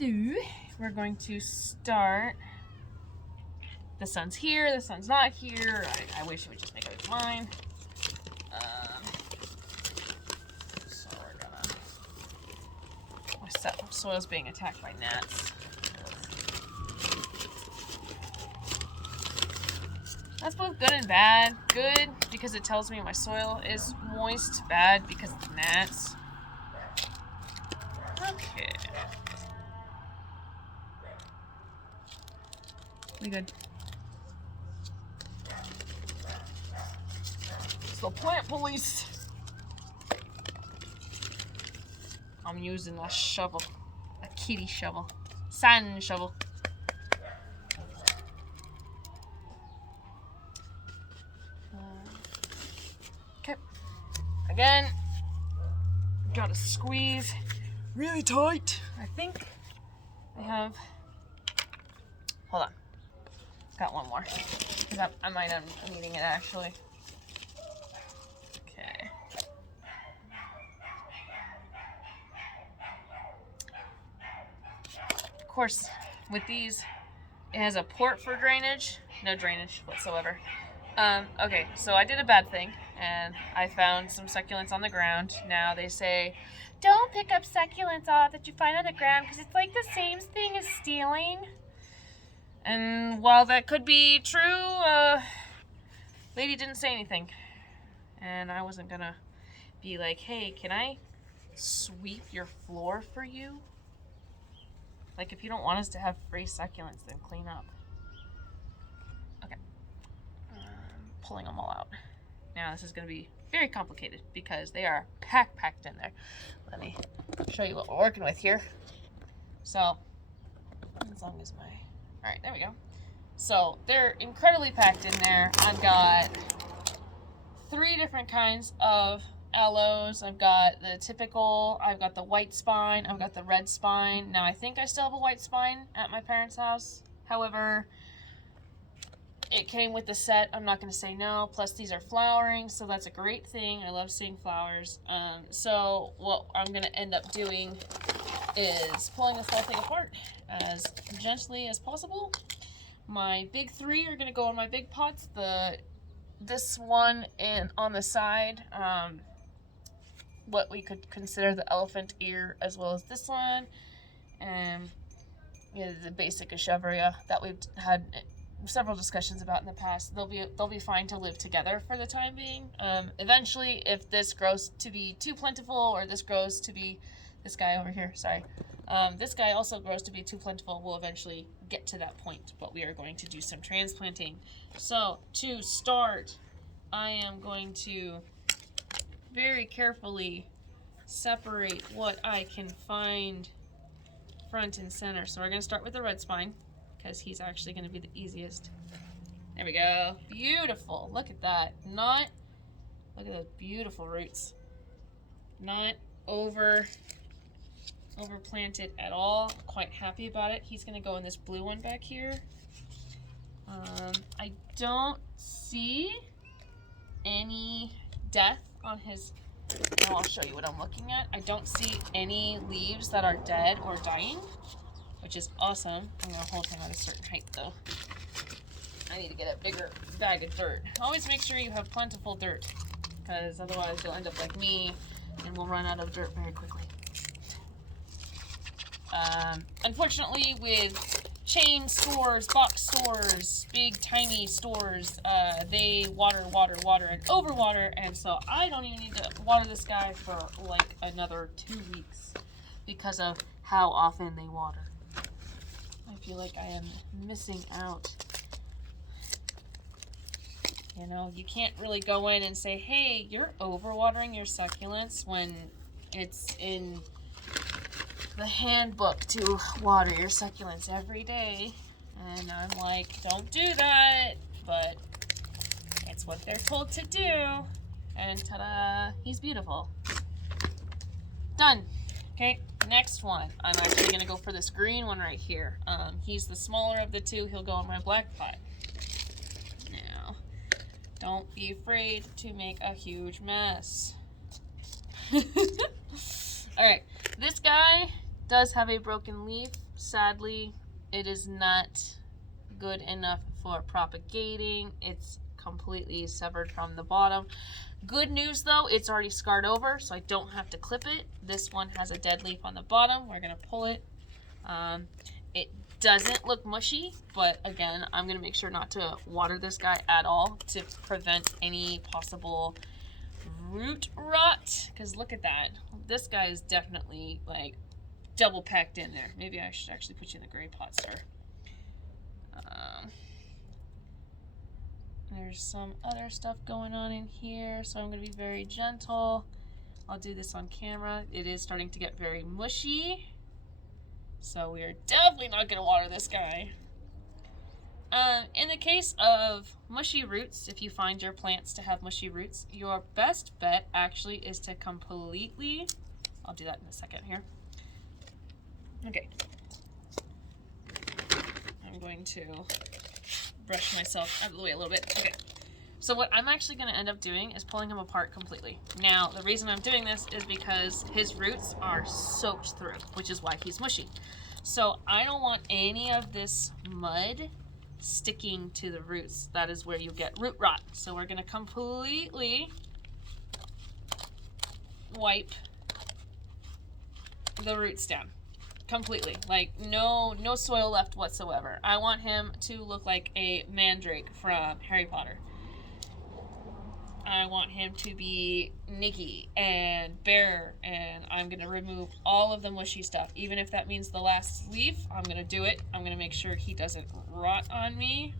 So we're going to start. The sun's here, the sun's not here. I wish it would just make up its mind. So we're gonna. My soil's being attacked by gnats. That's both good and bad. Good because it tells me my soil is moist. Bad because of the gnats. Okay. We good. It's the plant police. I'm using a shovel. A kitty shovel. Sand shovel. Okay. Again. Gotta squeeze really tight. I think I have. Hold on. Got one more. Because I might end up needing it actually. Okay. Of course, with these, it has a port for drainage. No drainage whatsoever. Okay, so I did a bad thing, and I found some succulents on the ground. Now they say, don't pick up succulents off that you find on the ground because it's like the same thing as stealing. And while that could be true, lady didn't say anything. And I wasn't gonna be like, hey, can I sweep your floor for you? Like, if you don't want us to have free succulents, then clean up. Okay. Pulling them all out. Now, this is gonna be very complicated because they are packed in there. Let me show you what we're working with here. So, as long as my... Alright, there we go. So, they're incredibly packed in there. I've got 3 different kinds of aloes. I've got the typical, I've got the white spine, I've got the red spine. Now, I think I still have a white spine at my parents' house. However, it came with the set. I'm not going to say no. Plus, these are flowering, so that's a great thing. I love seeing flowers. So, what I'm going to end up doing is pulling this whole thing apart as gently as possible. My big 3 are going to go in my big pots. This one on the side, what we could consider the elephant ear, as well as this one, and the basic echeveria that we've had several discussions about in the past. They'll be fine to live together for the time being. Eventually, if this grows to be too plentiful, or this grows to be this guy over here, sorry. This guy also grows to be too plentiful. We'll eventually get to that point, but we are going to do some transplanting. So, to start, I am going to very carefully separate what I can find front and center. So we're going to start with the red spine, because he's actually going to be the easiest. There we go. Beautiful. Look at that. Look at those beautiful roots. Not overplanted at all. Quite happy about it. He's going to go in this blue one back here. I don't see any death on his... Now I'll show you what I'm looking at. I don't see any leaves that are dead or dying, which is awesome. I'm going to hold him at a certain height though. I need to get a bigger bag of dirt. Always make sure you have plentiful dirt, because otherwise you'll end up like me and we'll run out of dirt very quickly. Unfortunately, with chain stores, box stores, big tiny stores, they water and overwater, and so I don't even need to water this guy for like another 2 weeks because of how often they water. I feel like I am missing out. You know, you can't really go in and say, hey, you're overwatering your succulents when it's in the handbook to water your succulents every day. And I'm like, don't do that, but it's what they're told to do. And ta-da, he's beautiful. Done. Okay, next one. I'm actually going to go for this green one right here. He's the smaller of the 2. He'll go in my black pot. Now, don't be afraid to make a huge mess. Alright, this guy does have a broken leaf, sadly, it is not good enough for propagating. It's completely severed from the bottom. Good news though, it's already scarred over, so I don't have to clip it. This one has a dead leaf on the bottom. We're gonna pull it. It doesn't look mushy, but again, I'm gonna make sure not to water this guy at all to prevent any possible root rot, because look at that. This guy is definitely like double packed in there. Maybe I should actually put you in the gray pot, sir. There's some other stuff going on in here, so I'm going to be very gentle. I'll do this on camera. It is starting to get very mushy, so we are definitely not going to water this guy. In the case of mushy roots, if you find your plants to have mushy roots, your best bet actually is to completely, I'll do that in a second here. Okay. I'm going to brush myself out of the way a little bit. Okay. So what I'm actually going to end up doing is pulling him apart completely. Now, the reason I'm doing this is because his roots are soaked through, which is why he's mushy. So I don't want any of this mud sticking to the roots. That is where you get root rot. So we're going to completely wipe the roots down. Completely. Like no soil left whatsoever. I want him to look like a mandrake from Harry Potter. I want him to be Nicky and Bear, and I'm going to remove all of the mushy stuff. Even if that means the last leaf, I'm going to do it. I'm going to make sure he doesn't rot on me.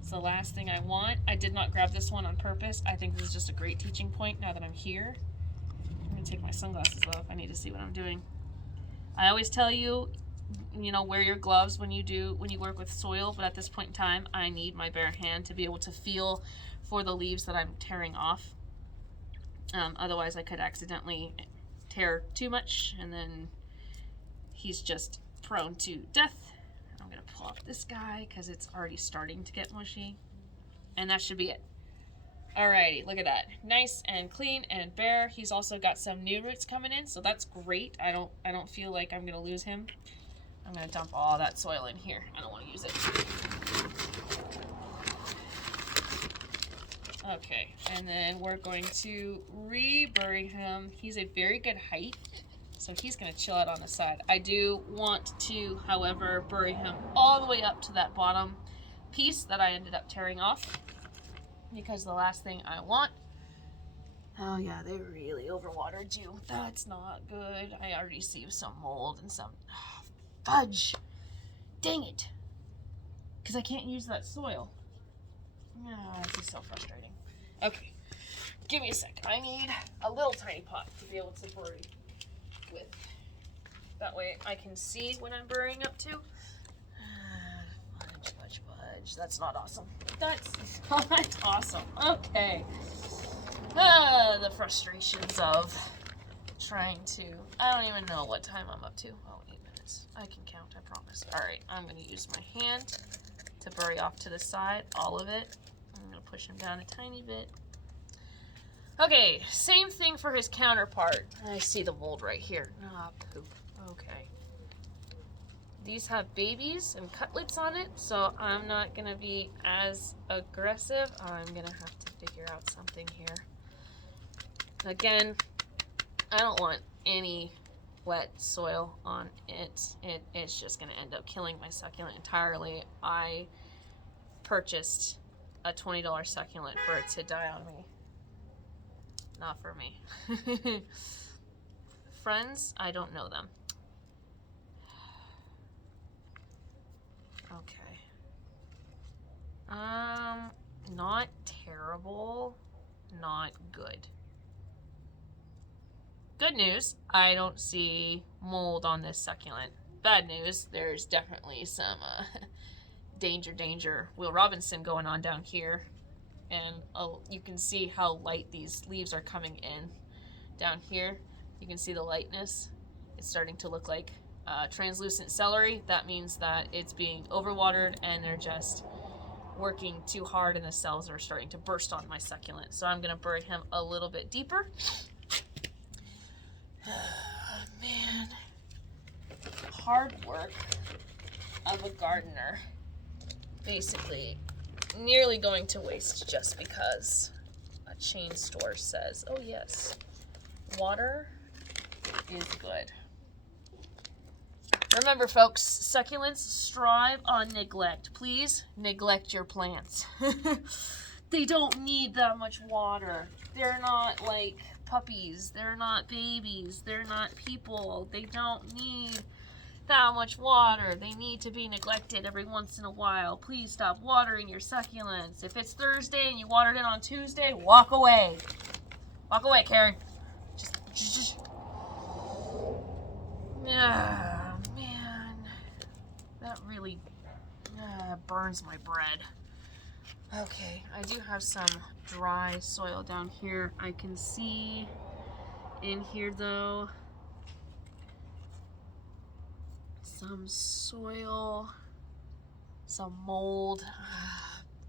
It's the last thing I want. I did not grab this one on purpose. I think this is just a great teaching point now that I'm here. I'm going to take my sunglasses off. I need to see what I'm doing. I always tell you, wear your gloves when you work with soil, but at this point in time, I need my bare hand to be able to feel for the leaves that I'm tearing off. Otherwise, I could accidentally tear too much, and then he's just prone to death. I'm going to pull off this guy because it's already starting to get mushy, and that should be it. Alrighty, look at that. Nice and clean and bare. He's also got some new roots coming in, so that's great. I don't feel like I'm gonna lose him. I'm gonna dump all that soil in here. I don't want to use it. Okay, and then we're going to re-bury him. He's a very good height, so he's gonna chill out on the side. I do want to, however, bury him all the way up to that bottom piece that I ended up tearing off. Because the last thing I want... Oh yeah, they really overwatered you. That's not good. I already see some mold and some... Oh, fudge! Dang it! Because I can't use that soil. Oh, this is so frustrating. Okay, give me a sec. I need a little tiny pot to be able to bury with. That way I can see what I'm burying up to. Fudge. That's not awesome. That's not awesome. Okay. The frustrations of trying to... I don't even know what time I'm up to. Oh, 8 minutes. I can count, I promise. Alright, I'm going to use my hand to bury off to the side, all of it. I'm going to push him down a tiny bit. Okay, same thing for his counterpart. I see the mold right here. Ah, poop. Okay. These have babies and cutlets on it, so I'm not going to be as aggressive. I'm going to have to figure out something here. Again, I don't want any wet soil on it. It's just going to end up killing my succulent entirely. I purchased a $20 succulent for it to die on me. Not for me. Friends, I don't know them. Okay. Not terrible, not good. Good news, I don't see mold on this succulent. Bad news, there's definitely some danger Will Robinson going on down here. And you can see how light these leaves are coming in. Down here, you can see the lightness. It's starting to look like translucent celery. That means that it's being overwatered and they're just working too hard and the cells are starting to burst on my succulent. So I'm going to bury him a little bit deeper. Man, hard work. of a gardener basically nearly going to waste just because a chain store says, oh yes, water is good. Remember, folks, succulents strive on neglect. Please neglect your plants. They don't need that much water. They're not like puppies. They're not babies. They're not people. They don't need that much water. They need to be neglected every once in a while. Please stop watering your succulents. If it's Thursday and you watered it on Tuesday, walk away. Walk away, Karen. Just. Ah, man. That really burns my bread. Okay, I do have some dry soil down here. I can see in here, though, some soil, some mold.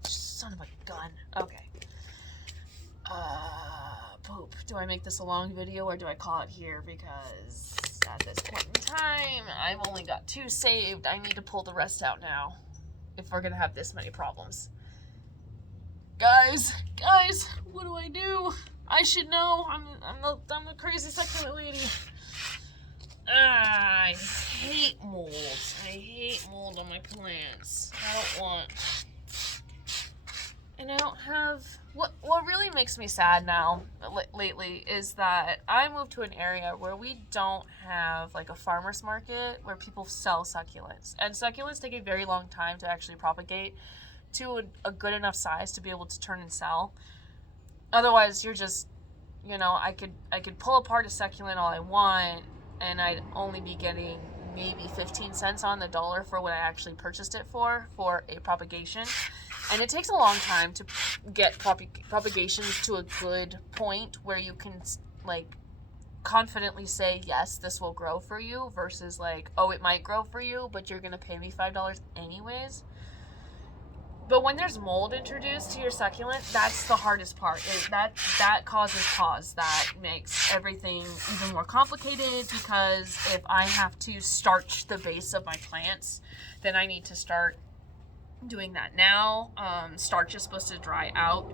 Son of a gun. Okay. Poop. Do I make this a long video or do I call it here? Because at this point in time, I've only got 2 saved. I need to pull the rest out now if we're going to have this many problems. Guys, what do I do? I should know. I'm the crazy succulent lady. I hate mold. I hate mold on my plants. And I don't have... What really makes me sad now, lately, is that I moved to an area where we don't have, like, a farmer's market where people sell succulents. And succulents take a very long time to actually propagate to a good enough size to be able to turn and sell. Otherwise, you're just, you know, I could pull apart a succulent all I want, and I'd only be getting maybe 15 cents on the dollar for what I actually purchased it for a propagation. And it takes a long time to get propagations to a good point where you can, like, confidently say, yes, this will grow for you, versus like, oh, it might grow for you, but you're going to pay me $5 anyways. But when there's mold introduced to your succulent, that's the hardest part. That causes pause. That makes everything even more complicated, because if I have to starch the base of my plants, then I need to start doing that now. Starch is supposed to dry out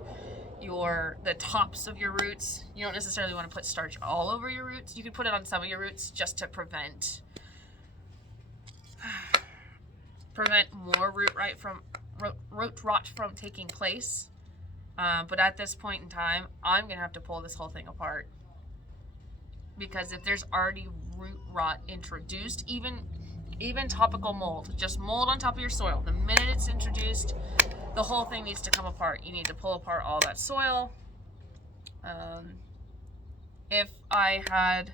the tops of your roots. You don't necessarily want to put starch all over your roots. You can put it on some of your roots just to prevent more root rot from taking place. But at this point in time, I'm gonna have to pull this whole thing apart, because if there's already root rot introduced, even topical mold, just mold on top of your soil, the minute it's introduced, the whole thing needs to come apart. You need to pull apart all that soil. If I had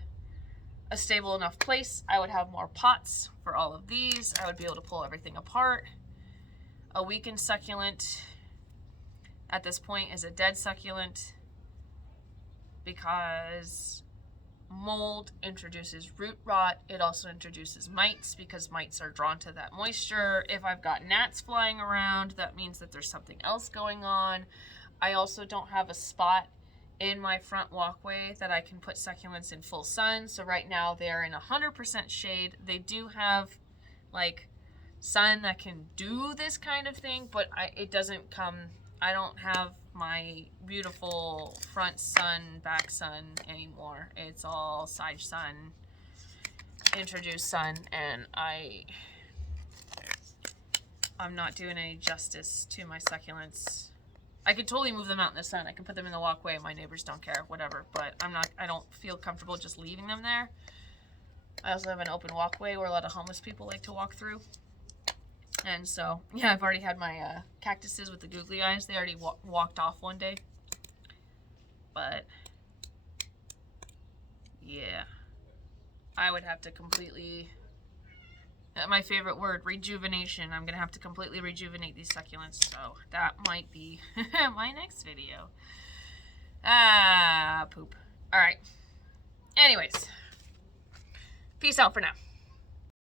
a stable enough place, I would have more pots for all of these. I would be able to pull everything apart. A weakened succulent at this point is a dead succulent, because mold introduces root rot. It also introduces mites, because mites are drawn to that moisture. If I've got gnats flying around, that means that there's something else going on. I also don't have a spot in my front walkway that I can put succulents in full sun. So right now they're in 100% shade. They do have like sun that can do this kind of thing, but I don't have my beautiful front sun, back sun anymore. It's all side sun, introduced sun, and I'm not doing any justice to my succulents. I could totally move them out in the sun. I can put them in the walkway. My neighbors don't care, whatever, but I don't feel comfortable just leaving them there. I also have an open walkway where a lot of homeless people like to walk through. And so, yeah, I've already had my cactuses with the googly eyes. They already walked off one day. But, yeah. I would have to completely... my favorite word, rejuvenation. I'm going to have to completely rejuvenate these succulents. So, that might be my next video. Poop. Alright. Anyways. Peace out for now.